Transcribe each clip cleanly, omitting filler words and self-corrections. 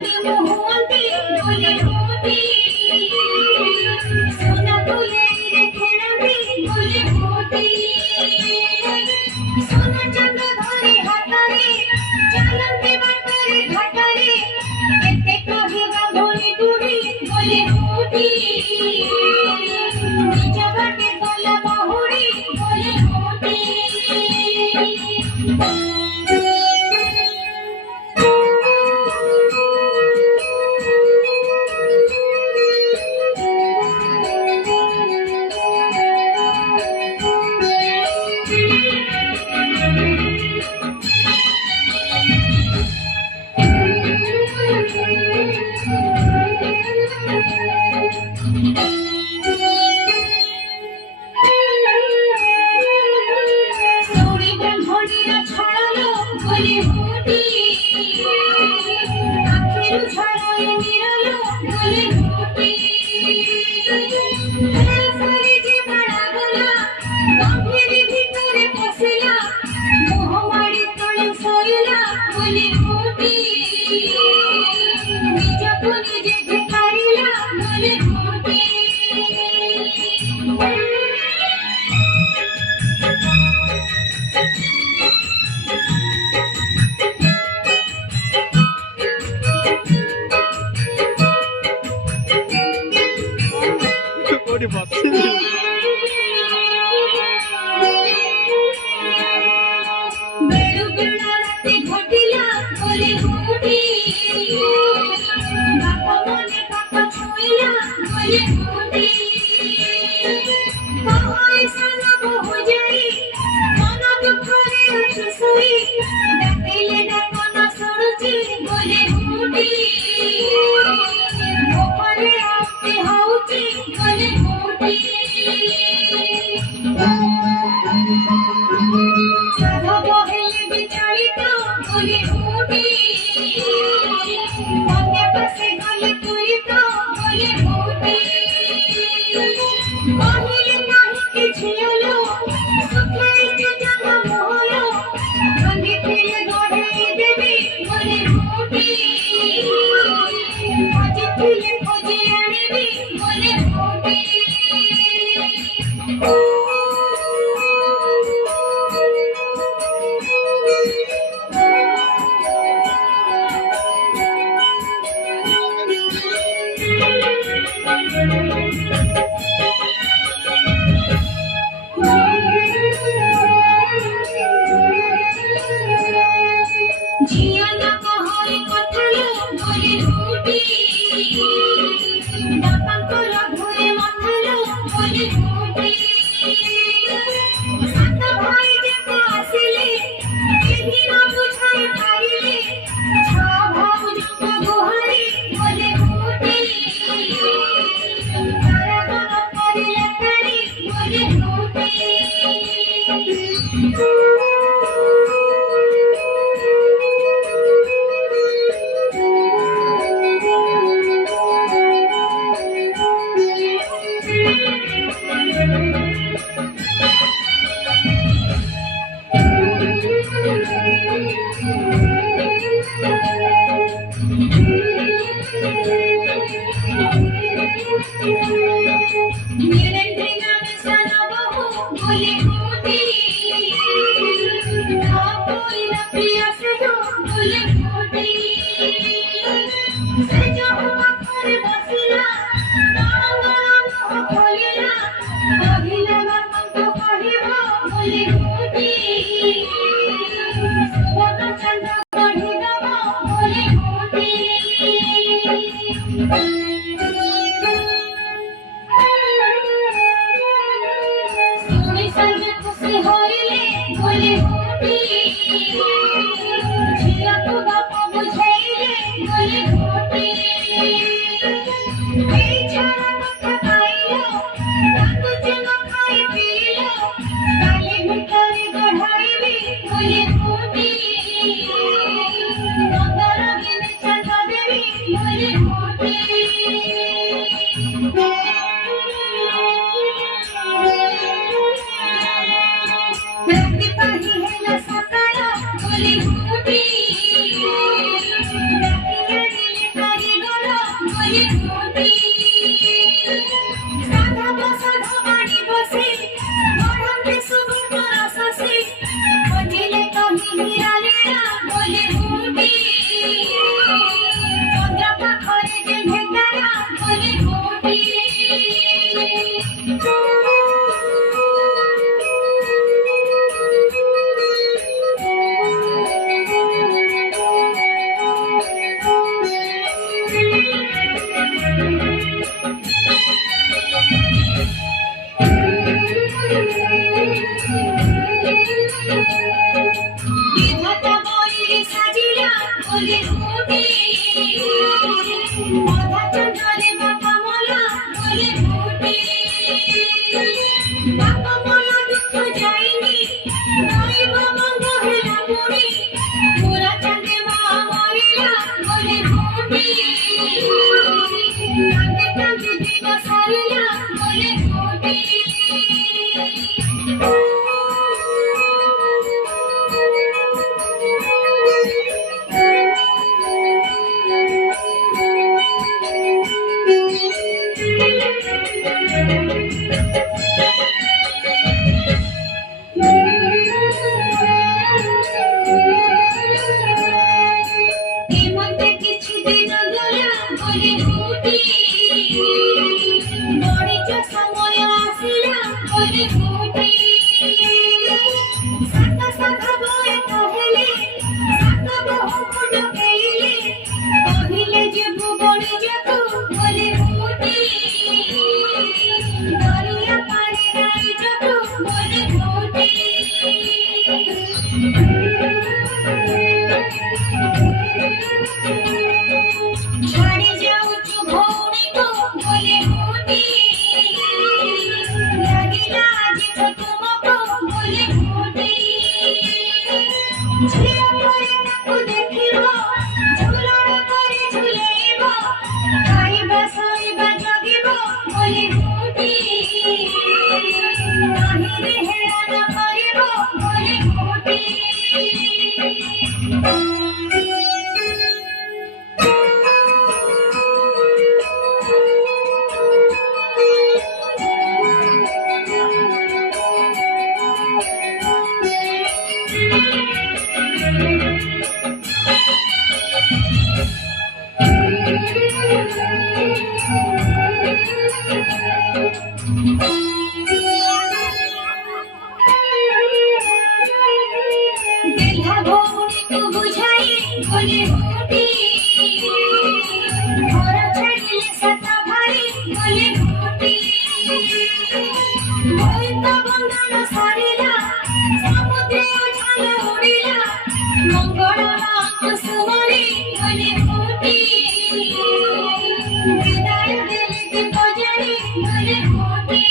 मोहंती बोले होती सोना तुले रे खेळंती बोले होती सोना चंद धरे हातारे चालंती बाटारे घाटारे केते कहिबा बोले तुरी बोले होती निज बाटे गला बहुड़ी बोले होती सोड़ी ब्रह्मणीरा छड़ालो बोले होती आखिर छड़ाए निरालो बोले होती सारी जे बड़ा गला गंभीर ভিতরে পছিলা মোহমারি তলে সইলা बोले होती নিজকে নিজে ধিকারিলা बोले होती 어디 봤어? बेड़ू बेड़ा राते घटिला बोले होती बापा मने पापा छुइला बोले होती कहाई सना बहु जाई मन दुखरे अछि सोई डाकिले डाकना सुनुची बोले होती गोपरे आते होउची बोले होती साधा बहेले बिचारित बोले होती कन्या पासे गले तुरित बोले होती कहिले नाही कि झियलो सुखाइते जन मोहलो भांगिले गढ़े देवी बोले होती खोजिले खोजी आनिबी बोले होती झिया ना कहई कथालो बोले होती बापांकर घुरे मथालो बोले होती सात भाई जक आसिले केही न बुझाई पारिले छा भाउजक गुहारी बोले होती तारागण करिले तारी बोले होती निरंजन नाम सना बहु बोले होती ना कोई न पिया से हो बोले होती सजो अखर बसिला नांगरा खोलिला कहिला बापन को कहिबो बोले होती सुबह चंद गढ़ी दबो बोले होती सोनी संग खुशी होइले बोले होती झिया को बापा बुझाइले बोले होती বলে ঘটি সাধা বসাধা বাড়ি বসে গড়াতে সুবর্ণ আশাসে খোঁজিলে কহি হিরালেরা বলে ঘটি চন্দ্র পাখরে যে ভেটারা বলে ঘটি বিধাতা বইরে সাজিলা বলে ঘটি রাধা চন্দ্রে বাবা মোলা বলে ঘটি বাবা মোলা দুঃখ যায়নি দৈব মঙ্গ হেলা পুরি পুরা চাঁদে মা মরিলা বলে ঘটি কাঁদে কাঁদে দিন সারিলা বলে ঘটি এমতে কিছু দিন গলা বলে ঘটি নড়িচ সময় আসিলা বলে ঘটি সাতা সাতা বয়ে কহিলে সাতা বহু মুন্ড পেইলে কহিলে যে ভুবনে যত বলে ঘটি দরিয়া পারে নাই যত বলে ঘটি ছাড়ি যাউଛୁ ভৌণী গো বলে ঘটি লাগিলা আজি তো তুমকো বলে ঘটি ঝিয়া পরে তাকু দেখিব ঝুলন করে ঝুলেইব খাইবা শোইবা জগিব বলে ঘটি নাহিরে হেরান করিব বলে ঘটি দিলহা ভৌণীকে বুঝাই বলে ঘটি ঘর ছাড়িলে সাত ভাই বলে ঘটি বৈত বন্ধন সারিলা সমুদ্রে ঝাল উড়িলা মঙ্গলমা কুসুমরে বলে ঘটি বিদায় দিলে দীপ জানি বলে ঘটি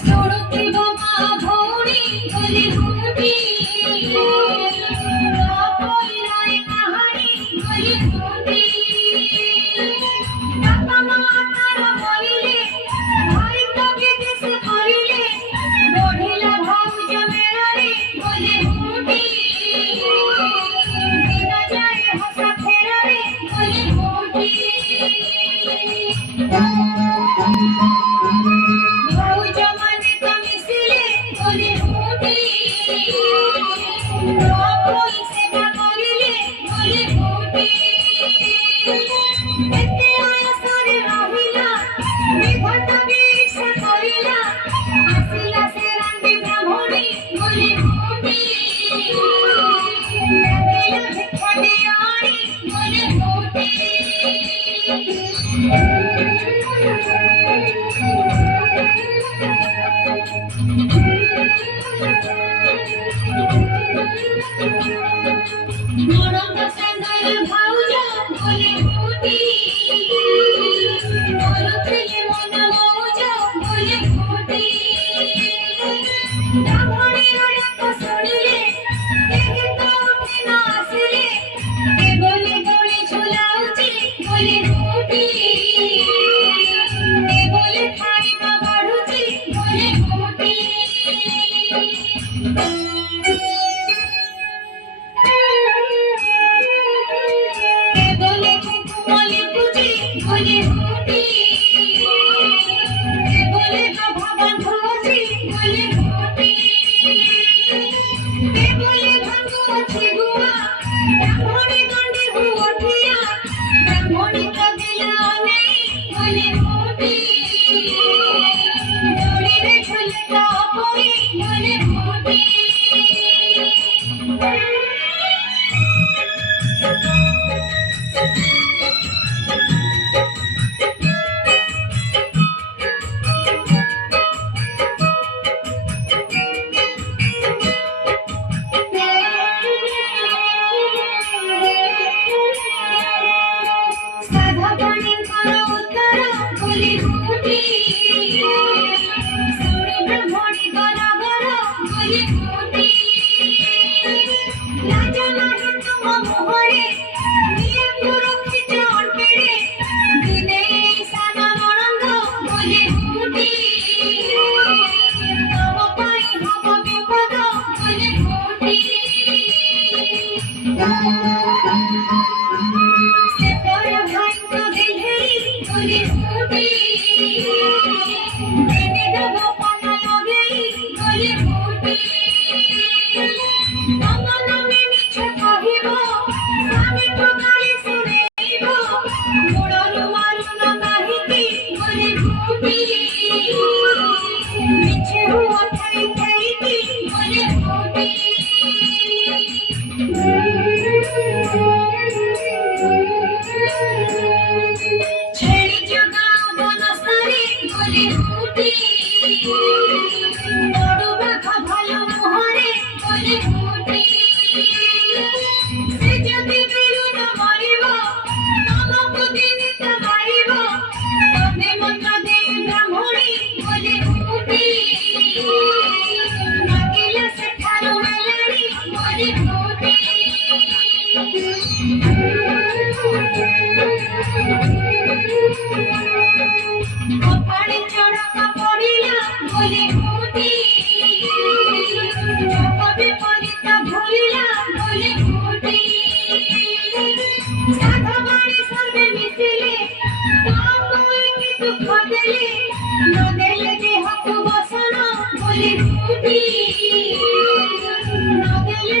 সুরুতিব মা ভৌণী বলে ঘটি কইরাই কাহারি বলে ঘটি বাবা মা তার বলিলে ভাই তো বিদেশ করিলে বঢ়িলা ভাউজ মেলারে বলে ঘটি দিন যায় হাসা ফেরারে বলে ঘটি ভাউজ মানে তো মিশিলে বলে ঘটি কই সেবা করিলে বলে ঘটি এতে আশারে রহিলা বিধাতা বিশ্বা করিলা আসিলা সে রান্দি ব্রাহ্মণী বলে ঘটি লাগিলা ভিক্ষাটি আনি বলে ঘটি নরম সাঙ্গল ভাউজ বলে ঘটি বলুছিলে মন মৌজ বলে ঘটি ব্রাহ্মণীর ডাক শুনিলে কেহে তো উঠে না আসিলে কে বলে দড়ি ঝুলাউছি বলে ঘটি কে বলে খাইবা বাড়ুছি বলে ঘটি তাপরে বলে ফুটি সাধা পানি করো উত্তর বলে ফুটি সুর ব্রহ্মণি গলা গলা বলে ফুটি লাজা নাহি তুম মোহরে নিয়ে রক্ষিছ অন্তেরে দিনে সানা ননন্দ বলে ফুটি তব পাই হব বিপদ বলে ফুটি সে পর ভাগ্য গেলেই বলে ফুটি এনে দেব পানা লগেই বলে ফুটি তম নামে মিছ কহিব স্বামী ঠকালে শুনেইব মোড়লু মারুন কাহিকি বলে ফুটি মিছে হুয়া ঠাই ঠাইকি বলে ফুটি ছেড়ে জগাও বনস্তরে বলে ফুটি বড় বাঘা ভালো মোহরে বলে ফুটি সে যদি বেলুন মারিব তমক দিনিত মারিব তবে মন্ত্র দেই ব্রাহ্মণী বলে ফুটি নাগিলা সেঠারু মেলাড়ি বলে ফুটি কপালে চড়কা পড়িলা বলে ফুটি জপবে পরিতা ভুলিলা বলে ফুটি সাধা বাণী সর্বে মিশিলে তাপয়ে কি দুঃখ দেলে নদেলে দেহকু বসন বলে ফুটি নদেলে